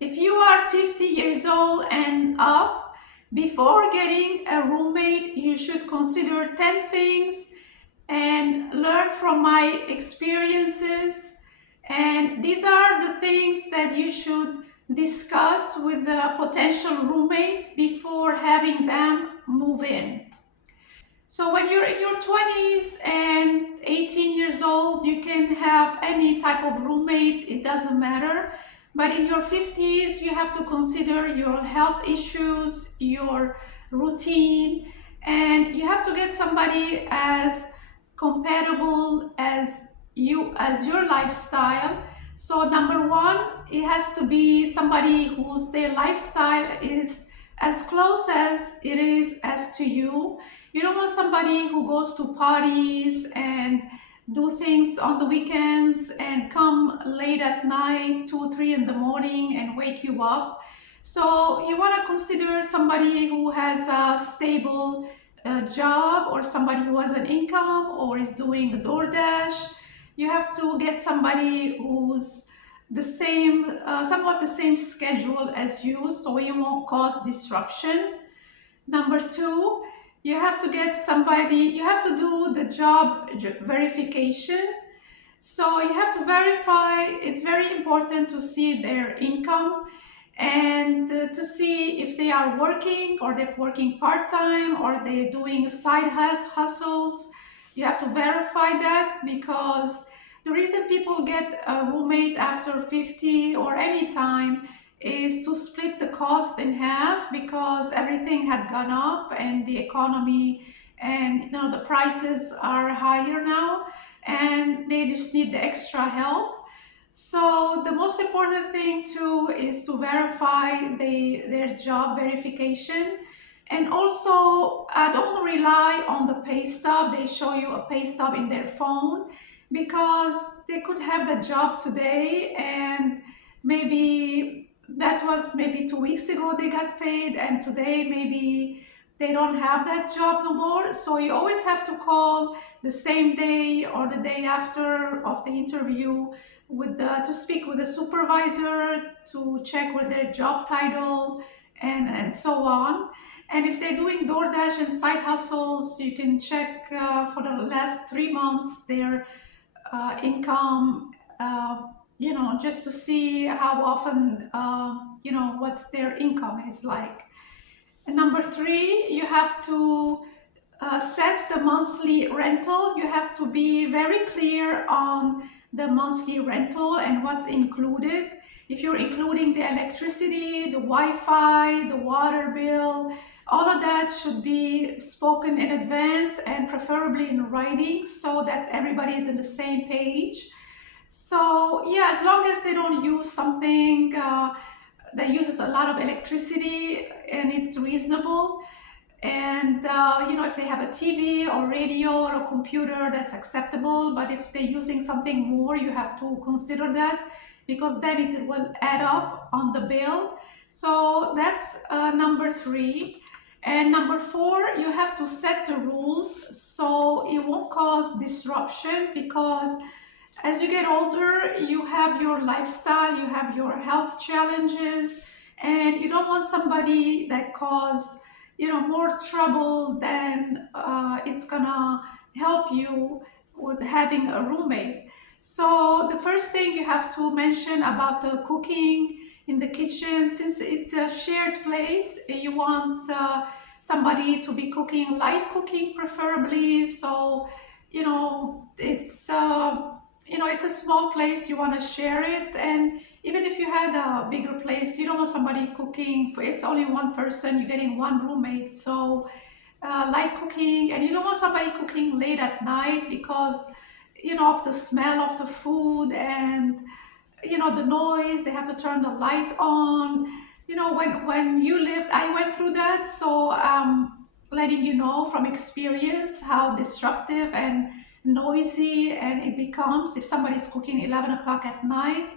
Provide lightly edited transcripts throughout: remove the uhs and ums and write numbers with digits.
If you are 50 years old and up, before getting a roommate, you should consider 10 things and learn from my experiences. And these are the things that you should discuss with the potential roommate before having them move in. So when you're in your 20s and 18 years old, you can have any type of roommate, it doesn't matter. But in your 50s, you have to consider your health issues, your routine, and you have to get somebody as compatible as your lifestyle. So number one, it has to be somebody whose their lifestyle is as close as it is as to you. You don't want somebody who goes to parties and do things on the weekends and come late at night, 2 3 in the morning, and wake you up. So you want to consider somebody who has a stable job, or somebody who has an income or is doing DoorDash. You have to get somebody who's the same, somewhat the same schedule as you, so you won't cause disruption. Number two, you have to get somebody, you have to do the job verification. So you have to verify, it's very important to see their income and to see if they are working, or they're working part-time, or they're doing side hustles. You have to verify that, because the reason people get a roommate after 50 or any time is to split the cost in half, because everything had gone up and the economy and the prices are higher now, and they just need the extra help. So the most important thing too is to verify their job verification. And also, don't rely on the pay stub. They show you a pay stub in their phone, because they could have the job today, and maybe that was maybe 2 weeks ago they got paid, and today maybe they don't have that job no more. So you always have to call the same day or the day after of the interview to speak with the supervisor, to check with their job title, and so on. And if they're doing DoorDash and side hustles, you can check for the last 3 months their income, just to see how often, what's their income is like. And number three, you have to set the monthly rental. You have to be very clear on the monthly rental and what's included. If you're including the electricity, the Wi-Fi, the water bill, all of that should be spoken in advance, and preferably in writing, so that everybody is on the same page. So yeah, as long as they don't use something that uses a lot of electricity and it's reasonable, and if they have a TV or radio or a computer, that's acceptable. But if they're using something more, you have to consider that, because then it will add up on the bill. So that's number three. And number four, you have to set the rules so it won't cause disruption, because as you get older, you have your lifestyle, you have your health challenges, and you don't want somebody that cause more trouble than it's gonna help you with having a roommate. So the first thing you have to mention about the cooking in the kitchen, since it's a shared place, you want somebody to be cooking light cooking preferably. So it's a small place, you want to share it. And even if you had a bigger place, you don't want somebody cooking for, it's only one person, you're getting one roommate. So light cooking, and you don't want somebody cooking late at night, because of the smell of the food, and the noise, they have to turn the light on. When you lived, I went through that. So letting you know from experience how disruptive and noisy and it becomes if somebody's cooking 11 o'clock at night,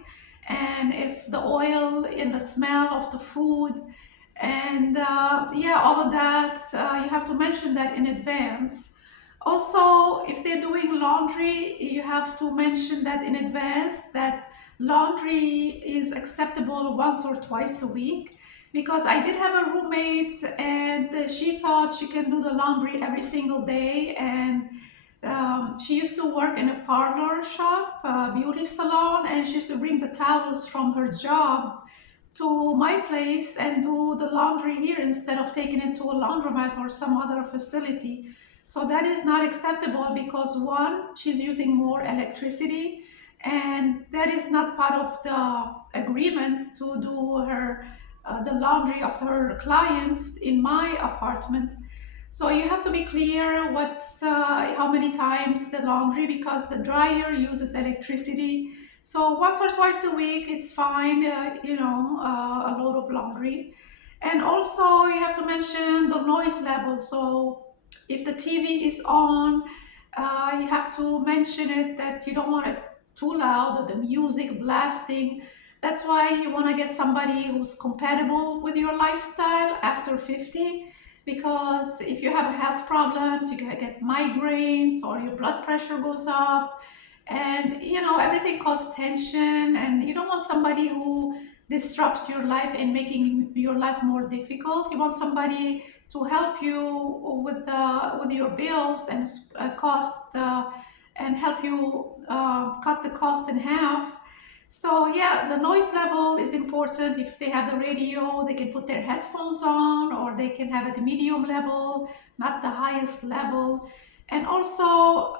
and if the oil and the smell of the food, and yeah, all of that, you have to mention that in advance. Also, if they're doing laundry, you have to mention that in advance, that laundry is acceptable once or twice a week, because I did have a roommate and she thought she can do the laundry every single day. And she used to work in a parlor shop, a beauty salon, and she used to bring the towels from her job to my place and do the laundry here instead of taking it to a laundromat or some other facility. So that is not acceptable because one, she's using more electricity, and that is not part of the agreement to do her the laundry of her clients in my apartment. So you have to be clear what's how many times the laundry, because the dryer uses electricity. So once or twice a week, it's fine. A load of laundry. And also you have to mention the noise level. So if the TV is on, you have to mention it that you don't want it too loud or the music blasting. That's why you want to get somebody who's compatible with your lifestyle after 50, because if you have health problems, you can get migraines or your blood pressure goes up, and everything causes tension, and you don't want somebody who disrupts your life and making your life more difficult. You want somebody to help you with your bills and cost, and help you cut the cost in half. So yeah, the noise level is important. If they have the radio, they can put their headphones on, or they can have it medium level, not the highest level. And also,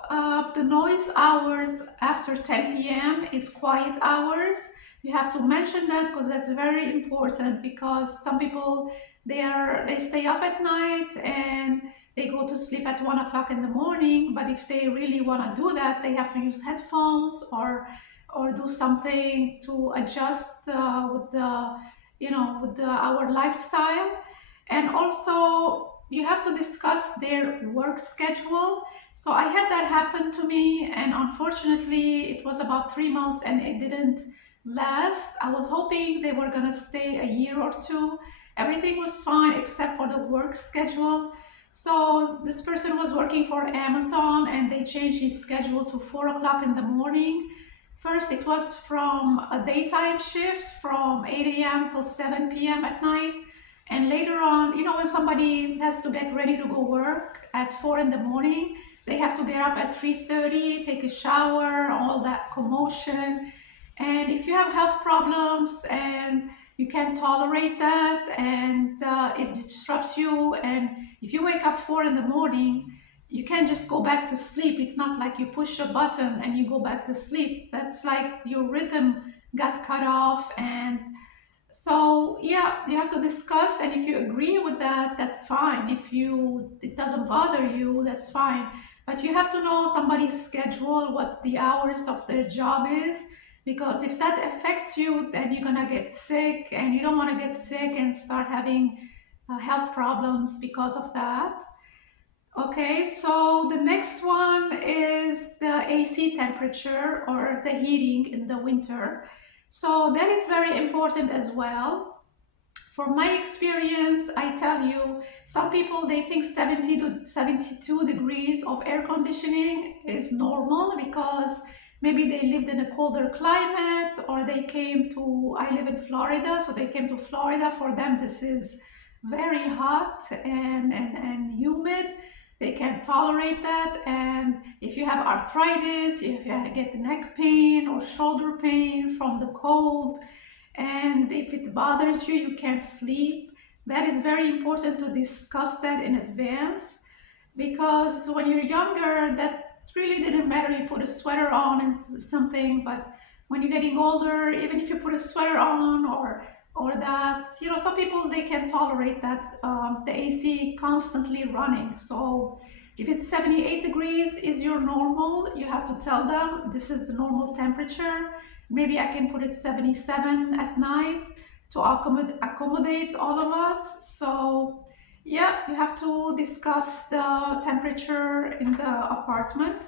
the noise hours after 10 p.m. is quiet hours. You have to mention that because that's very important, because some people, they stay up at night and they go to sleep at 1 o'clock in the morning. But if they really want to do that, they have to use headphones or do something to adjust with the with our lifestyle. And also you have to discuss their work schedule. So I had that happen to me, and unfortunately it was about 3 months and it didn't last. I was hoping they were going to stay a year or two. Everything was fine except for the work schedule. So this person was working for Amazon and they changed his schedule to 4 o'clock in the morning. First, it was from a daytime shift from 8 a.m. till 7 p.m. at night. And later on, when somebody has to get ready to go work at 4 in the morning, they have to get up at 3:30, take a shower, all that commotion. And if you have health problems and you can't tolerate that, and it disrupts you, and if you wake up 4 in the morning, you can't just go back to sleep. It's not like you push a button and you go back to sleep. That's like your rhythm got cut off. And so yeah, you have to discuss, and if you agree with that, that's fine. If it doesn't bother you, that's fine. But you have to know somebody's schedule, what the hours of their job is, because if that affects you, then you're gonna get sick, and you don't want to get sick and start having health problems because of that. Okay, so the next one is the AC temperature or the heating in the winter. So that is very important as well. From my experience, I tell you, some people, they think 70 to 72 degrees of air conditioning is normal because maybe they lived in a colder climate, or I live in Florida, so they came to Florida. For them, this is very hot and humid. They can't tolerate that. And if you have arthritis, if you get neck pain or shoulder pain from the cold, and if it bothers you, you can't sleep, that is very important to discuss that in advance. Because when you're younger, that really didn't matter. You put a sweater on and something, but when you're getting older, even if you put a sweater on or that, some people, they can tolerate that, the AC constantly running. So if it's 78 degrees is your normal, you have to tell them this is the normal temperature. Maybe I can put it 77 at night to accommodate all of us. So yeah, you have to discuss the temperature in the apartment.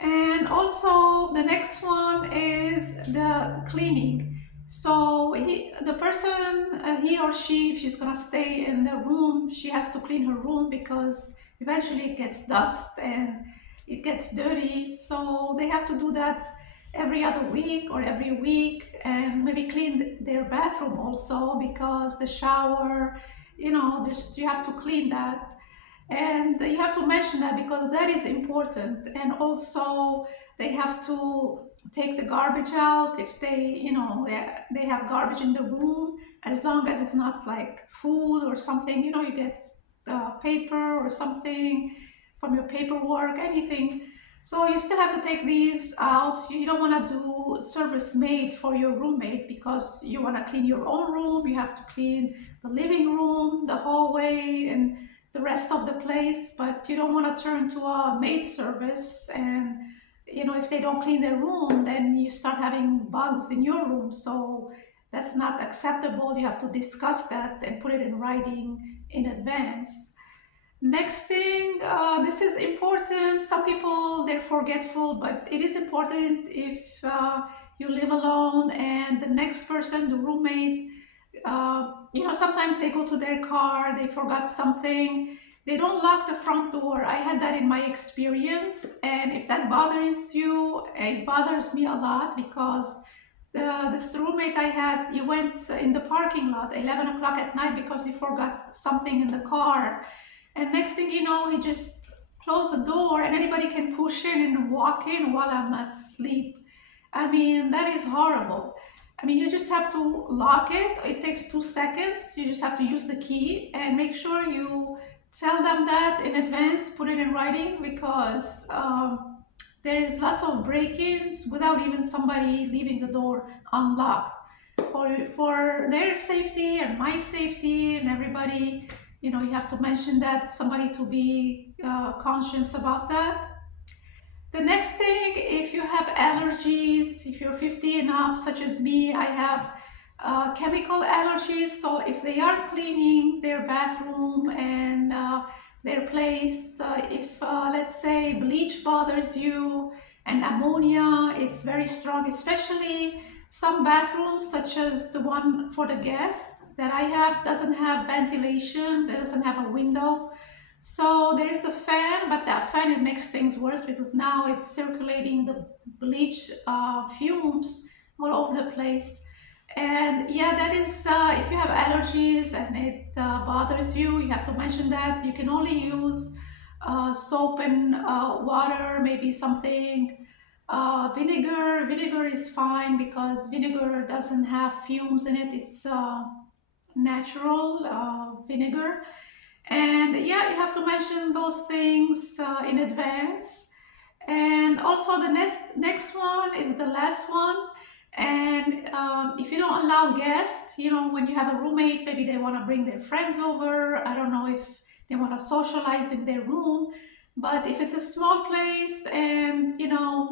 And also the next one is the cleaning. So the person, he or she, if she's gonna stay in the room, she has to clean her room because eventually it gets dust and it gets dirty. So they have to do that every other week or every week, and maybe clean their bathroom also, because the shower, just you have to clean that. And you have to mention that because that is important. And also they have to take the garbage out if they have garbage in the room, as long as it's not like food or something. You get paper or something from your paperwork, anything. So you still have to take these out. You don't want to do service made for your roommate, because you want to clean your own room. You have to clean the living room, the hallway, and the rest of the place. But you don't want to turn to a maid service, and if they don't clean their room, then you start having bugs in your room. So that's not acceptable. You have to discuss that and put it in writing in advance. Next thing, this is important. Some people, they're forgetful, but it is important if you live alone and the next person, the roommate, sometimes they go to their car, they forgot something, they don't lock the front door. I had that in my experience, and if that bothers you, it bothers me a lot, because this roommate I had, he went in the parking lot 11 o'clock at night because he forgot something in the car. And next thing you know, he just closed the door, and anybody can push in and walk in while I'm asleep. I mean, that is horrible. I mean, you just have to lock it. It takes 2 seconds. You just have to use the key, and make sure you tell them that in advance, put it in writing, because there is lots of break-ins without even somebody leaving the door unlocked. For their safety and my safety and everybody, you have to mention that, somebody to be conscious about that. The next thing, if you have allergies, if you're 50 and up, such as me, I have chemical allergies. So if they are cleaning their bathroom and their place, if let's say bleach bothers you and ammonia, it's very strong, especially some bathrooms, such as the one for the guests that I have, doesn't have ventilation, doesn't have a window. So there is the fan, but that fan, it makes things worse, because now it's circulating the bleach fumes all over the place. And yeah, that is, if you have allergies and it bothers you, you have to mention that. You can only use soap and water, maybe something. Vinegar. Vinegar is fine, because vinegar doesn't have fumes in it. It's natural vinegar. And yeah, you have to mention those things in advance. And also the next one is the last one. And if you don't allow guests, when you have a roommate, maybe they want to bring their friends over. I don't know if they want to socialize in their room. But if it's a small place and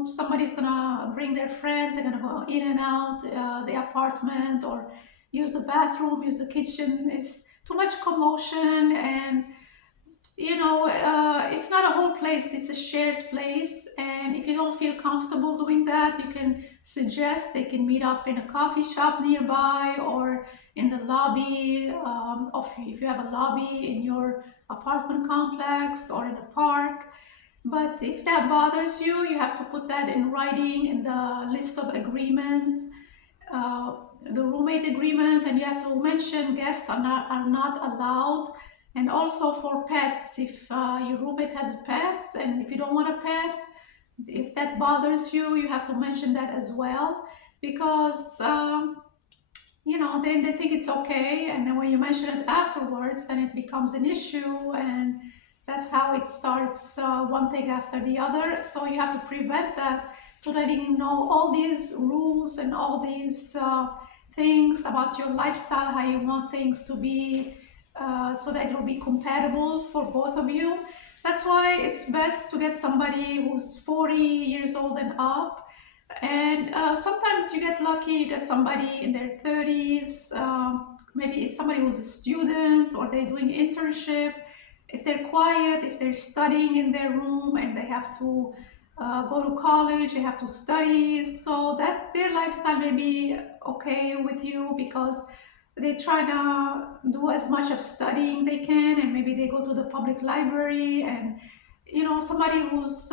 somebody's gonna bring their friends, they're gonna go in and out the apartment, or use the bathroom, use the kitchen, it's too much commotion. And it's not a whole place, it's a shared place. And if you don't feel comfortable doing that, you can suggest they can meet up in a coffee shop nearby, or in the lobby, of if you have a lobby in your apartment complex, or in a park. But if that bothers you, you have to put that in writing in the list of agreement, uh, the roommate agreement. And you have to mention guests are not allowed. And also for pets, if your roommate has pets, and if you don't want a pet, if that bothers you, you have to mention that as well, because they think it's okay, and then when you mention it afterwards, then it becomes an issue. And that's how it starts, one thing after the other. So you have to prevent that, to letting you know all these rules and all these things about your lifestyle, how you want things to be, so that it will be compatible for both of you. That's why it's best to get somebody who's 40 years old and up. And sometimes you get lucky, you get somebody in their 30s, maybe it's somebody who's a student, or they're doing internship. If they're quiet, if they're studying in their room and they have to go to college, they have to study, so that their lifestyle may be okay with you, because they try to do as much of studying they can, and maybe they go to the public library, and somebody who's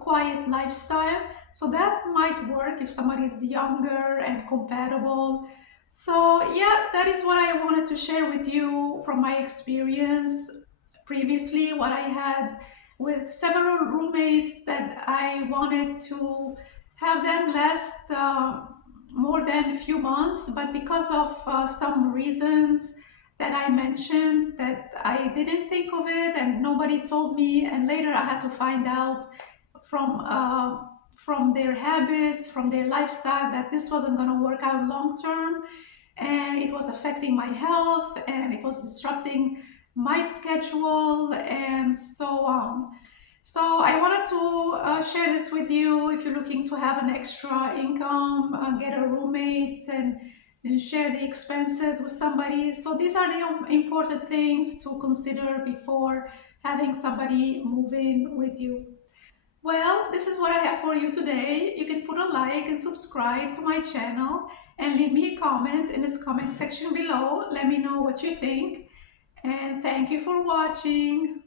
quiet lifestyle. So that might work if somebody is younger and compatible. So yeah, that is what I wanted to share with you from my experience previously, what I had with several roommates that I wanted to have them last more than a few months, but because of some reasons that I mentioned that I didn't think of it and nobody told me, and later I had to find out from from their habits, from their lifestyle, that this wasn't going to work out long term, and it was affecting my health and it was disrupting my schedule and so on. So I wanted to share this with you. If you're looking to have an extra income, get a roommate, and share the expenses with somebody. So these are the important things to consider before having somebody move in with you. Well, this is what I have for you today. You can put a like and subscribe to my channel and leave me a comment in this comment section below. Let me know what you think. And thank you for watching.